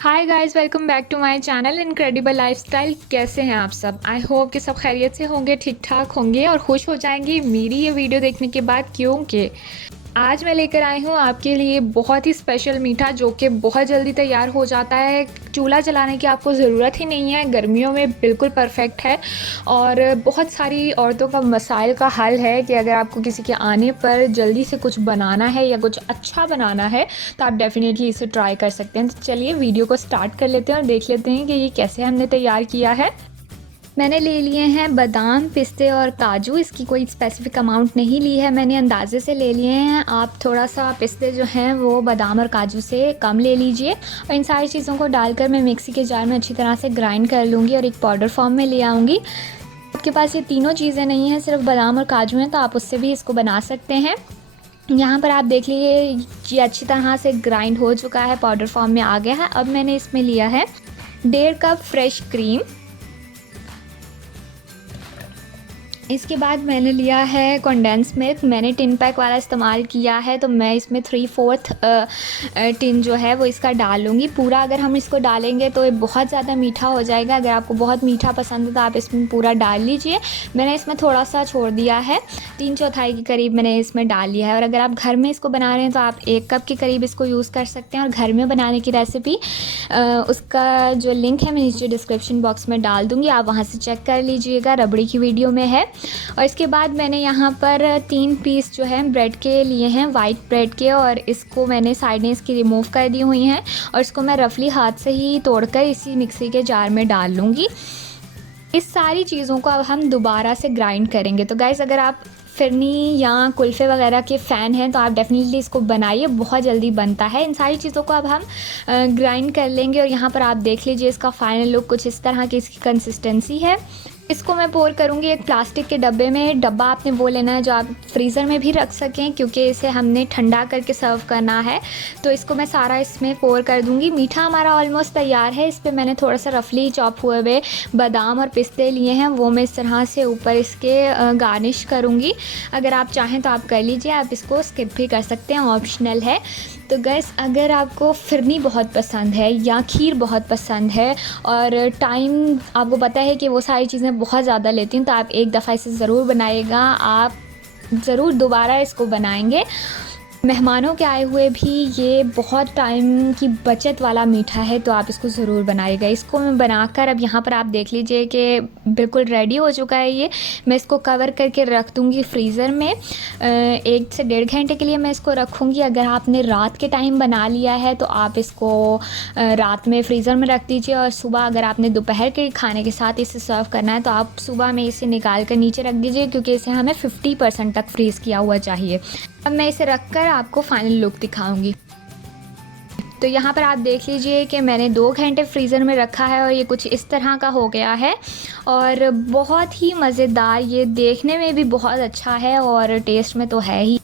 Hi guys, welcome back to my channel incredible lifestyle. कैसे हैं आप सब? आई होप कि सब खैरियत से होंगे, ठीक ठाक होंगे और खुश हो जाएंगे मेरी ये वीडियो देखने के बाद, क्योंकि आज मैं लेकर आई हूँ आपके लिए बहुत ही स्पेशल मीठा जो कि बहुत जल्दी तैयार हो जाता है। चूल्हा जलाने की आपको ज़रूरत ही नहीं है, गर्मियों में बिल्कुल परफेक्ट है और बहुत सारी औरतों का मसाइल का हल है कि अगर आपको किसी के आने पर जल्दी से कुछ बनाना है या कुछ अच्छा बनाना है तो आप डेफ़िनेटली इसे ट्राई कर सकते हैं। तो चलिए वीडियो को स्टार्ट कर लेते हैं और देख लेते हैं कि ये कैसे हमने तैयार किया है। मैंने ले लिए हैं बादाम, पिस्ते और काजू। इसकी कोई स्पेसिफ़िक अमाउंट नहीं ली है, मैंने अंदाज़े से ले लिए हैं। आप थोड़ा-सा पिस्ते जो हैं वो बादाम और काजू से कम ले लीजिए और इन सारी चीज़ों को डालकर मैं मिक्सी के जार में अच्छी तरह से ग्राइंड कर लूँगी और एक पाउडर फॉर्म में ले आऊँगी। आपके पास ये तीनों चीज़ें नहीं हैं, सिर्फ बादाम और काजू हैं, तो आप उससे भी इसको बना सकते हैं। यहाँ पर आप देख लीजिए ये अच्छी तरह से ग्राइंड हो चुका है, पाउडर फॉर्म में आ गया है। अब मैंने इसमें लिया है 1.5 कप फ्रेश क्रीम। इसके बाद मैंने लिया है कंडेंस मिल्क। मैंने टिन पैक वाला इस्तेमाल किया है, तो मैं इसमें 3/4 टिन जो है वो इसका डाल लूँगी। पूरा अगर हम इसको डालेंगे तो ये बहुत ज़्यादा मीठा हो जाएगा। अगर आपको बहुत मीठा पसंद है तो आप इसमें पूरा डाल लीजिए। मैंने इसमें थोड़ा सा छोड़ दिया है, 3/4 के करीब मैंने इसमें डाल लिया है। और अगर आप घर में इसको बना रहे हैं तो आप 1 कप के करीब इसको यूज़ कर सकते हैं। और घर में बनाने की रेसिपी उसका जो लिंक है मैं नीचे डिस्क्रिप्शन बॉक्स में डाल दूँगी, आप वहाँ से चेक कर लीजिएगा, रबड़ी की वीडियो में है। और इसके बाद मैंने यहाँ पर 3 पीस जो है ब्रेड के लिए हैं, वाइट ब्रेड के, और इसको मैंने साइडें इसकी रिमूव कर दी हुई हैं और इसको मैं रफली हाथ से ही तोड़कर इसी मिक्सी के जार में डाल लूँगी। इस सारी चीज़ों को अब हम दोबारा से ग्राइंड करेंगे। तो गाइस, अगर आप फिरनी या कुल्फ़े वगैरह के फ़ैन हैं तो आप डेफ़िनेटली इसको बनाइए, बहुत जल्दी बनता है। इन सारी चीज़ों को अब हम ग्राइंड कर लेंगे और यहाँ पर आप देख लीजिए इसका फ़ाइनल लुक कुछ इस तरह की इसकी कंसिस्टेंसी है। इसको मैं पोर करूँगी एक प्लास्टिक के डब्बे में। डब्बा आपने वो लेना है जो आप फ्रीज़र में भी रख सकें, क्योंकि इसे हमने ठंडा करके सर्व करना है। तो इसको मैं सारा इसमें पोर कर दूँगी। मीठा हमारा ऑलमोस्ट तैयार है। इस पे मैंने थोड़ा सा रफली चॉप हुए हुए बादाम और पिस्ते लिए हैं, वो मैं इस तरह से ऊपर इसके गार्निश करूँगी। अगर आप चाहें तो आप कर लीजिए, आप इसको स्किप भी कर सकते हैं, ऑप्शनल है। तो गैस, अगर आपको फिरनी बहुत पसंद है या खीर बहुत पसंद है और टाइम आपको पता है कि वो सारी चीज़ें बहुत ज़्यादा लेती हैं, तो आप एक दफ़ा इसे ज़रूर बनाइएगा। आप ज़रूर दोबारा इसको बनाएंगे। मेहमानों के आए हुए भी ये बहुत टाइम की बचत वाला मीठा है, तो आप इसको ज़रूर बनाइएगा। इसको मैं बनाकर अब यहाँ पर आप देख लीजिए कि बिल्कुल रेडी हो चुका है ये। मैं इसको कवर करके रख दूँगी फ्रीज़र में। 1 से 1.5 घंटे के लिए मैं इसको रखूँगी। अगर आपने रात के टाइम बना लिया है तो आप इसको रात में फ्रीज़र में रख दीजिए और सुबह अगर आपने दोपहर के खाने के साथ इसे सर्व करना है तो आप सुबह में इसे निकाल कर नीचे रख दीजिए, क्योंकि इसे हमें 50% तक फ्रीज़ किया हुआ चाहिए। अब मैं इसे रख कर आपको फाइनल लुक दिखाऊंगी। तो यहाँ पर आप देख लीजिए कि मैंने 2 घंटे फ्रीज़र में रखा है और ये कुछ इस तरह का हो गया है और बहुत ही मज़ेदार, ये देखने में भी बहुत अच्छा है और टेस्ट में तो है ही।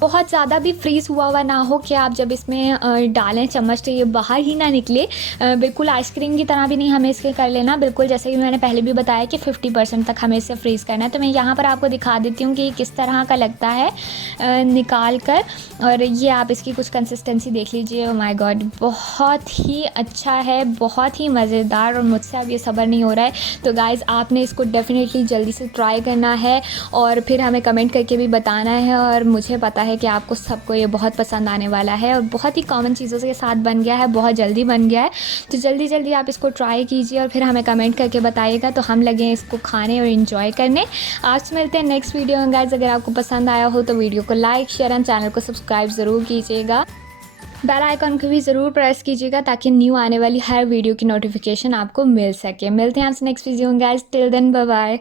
बहुत ज़्यादा भी फ्रीज़ हुआ हुआ ना हो कि आप जब इसमें डालें चम्मच तो ये बाहर ही ना निकले। बिल्कुल आइसक्रीम की तरह भी नहीं हमें इसके कर लेना, बिल्कुल जैसे कि मैंने पहले भी बताया कि 50% तक हमें इसे फ्रीज़ करना है। तो मैं यहाँ पर आपको दिखा देती हूँ कि ये किस तरह का लगता है निकाल कर। और ये आप इसकी कुछ कंसिस्टेंसी देख लीजिए। ओह माय गॉड, बहुत ही अच्छा है, बहुत ही मज़ेदार, और मुझसे अब ये सब्र नहीं हो रहा है। तो गाइज़, आपने इसको डेफ़िनेटली जल्दी से ट्राई करना है और फिर हमें कमेंट करके भी बताना है। और मुझे पता है कि आपको सबको ये बहुत पसंद आने वाला है और बहुत ही कॉमन चीज़ों के साथ बन गया है, बहुत जल्दी बन गया है। तो जल्दी जल्दी आप इसको ट्राई कीजिए और फिर हमें कमेंट करके बताइएगा, तो हम लगे इसको खाने और इन्जॉय करने। आज मिलते हैं नेक्स्ट वीडियो में गाइज़। अगर आपको पसंद आया हो तो वीडियो को लाइक, शेयर एंड चैनल को सब्सक्राइब ज़रूर कीजिएगा। बेल आइकन को भी ज़रूर प्रेस कीजिएगा ताकि न्यू आने वाली हर वीडियो की नोटिफिकेशन आपको मिल सके। मिलते हैं आपसे नेक्स्ट वीडियो में guys. Till then bye bye.